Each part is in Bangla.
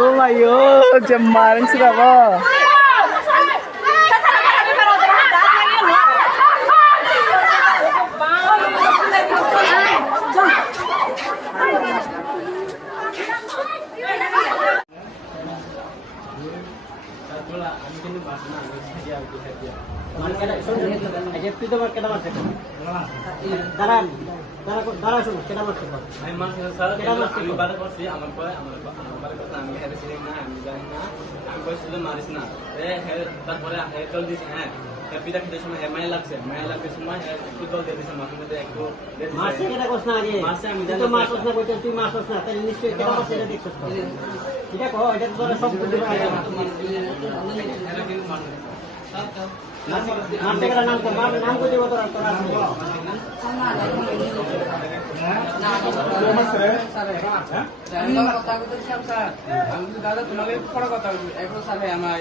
ఓ అయ్యో చెమ్మారించు రావా দাঁড়ান দাঁড়া দাঁড়া শুনো কেটা করছি আমার পরে করছি আমি হেরে চিনি না আমি আমি কইছি যে মারিস না তারপরে হে দল দিছে হ্যাঁ পিতা খেতে সময় মায়া লাগছে মায়া লাগতে সময় হে দিয়ে দিছে মাথার মধ্যে একটু মারছে কেটা করছ না আগে মারছে তাহলে নিশ্চয়ই কেটা এটা কো এটা তো সব বুঝতে পারছিস হেরে কিন্তু মারছে না। মারছে কেটা নাম কর মার নাম কই দিব তোরা তোরা দাদা তোমাকে বড় কথা এখন সালে আমার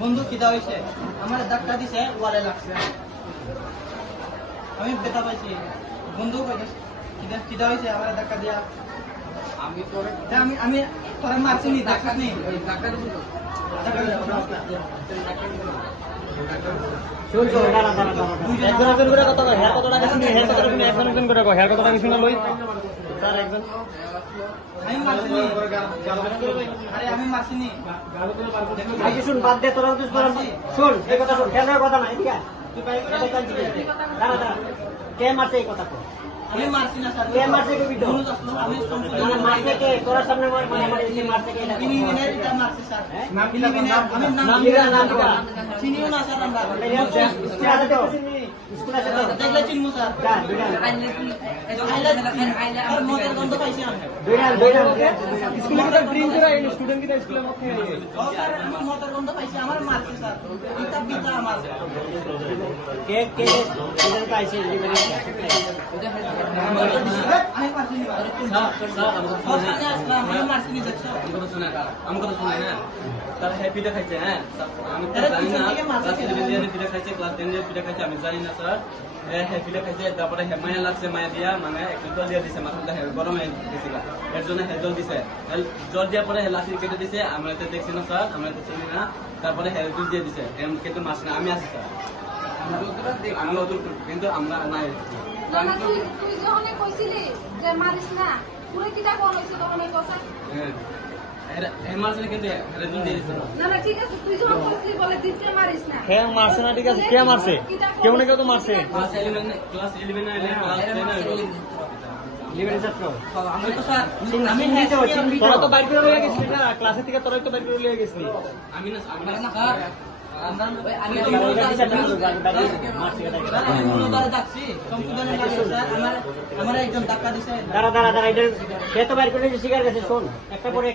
বন্ধু কিদা হয়েছে আমার ডাক্তার দিছে, ওয়ালে লাগছে। আমি বেতা পাইছি। বন্ধু কিদা হয়েছে আমার ডাক্তার দিয়া। আমি তোরে আমি আমি তোরা মারছি নি? ডাক্তার নি? ওই দিছো শুন বাদ দে তোরা তো এই কথা শুন খেলার কথা না ঠিক আছে? কে মারছে এই কথা কো আমি মারছি না স্যার। কে মারছে কবি তো আমি মানে মারছে কে? তোরা সামনে মার মানে মানে কে মারছে কে? এটা কো। এটা মারছি স্যার? নাম ইনি মিনের আমি নাম নাম নাম দিবা। চিনিও না স্যার আমরা। তাইলে আছে তো? স্কুল আছে তো? দেখলে চিনমু স্যার। যা দুইটা আইলে আর মদের গন্ধ পাইছি আমি। দুইটা দুইটা School kita drink kira ini student kita sekolah mau kayak ও স্যার আমি মদের গন্ধ পাইছি আমার মারছে স্যার। পিতা পিতা আমার। কে কে? এদের পাইছে হ্যাঁ হ্যাঁ হ্যাঁ জানি না ক্লাস ইলেভেন পিঠা খাইছে ক্লাস টেন পিঠা খাইছে হ্যাঁ হ্যাঁ হ্যাঁ দিয়া মানে একটু জল দিয়ে দিছে মাথাটা হ্যাঁ গরম হয়ে গেছিল হ্যাঁ জল দিছে হ্যাঁ, জল দেওয়ার পরে হ্যাঁ লাঠি দিছে আমরা তো দেখছি না স্যার আমরা তো চিনি না তারপরে হ্যাঁ জুস দিয়ে দিছে মাছ আমি আছি স্যার কিন্তু না না তুই তুই যখন কইছিলি যে না পুরো কিটা কোন হইছে তখন এই কথা আমি না? করে দাঁড়া দাঁড়া দাঁড়া এটা সে তো বাইরে করে স্বীকার গেছে শোন। একটা পরে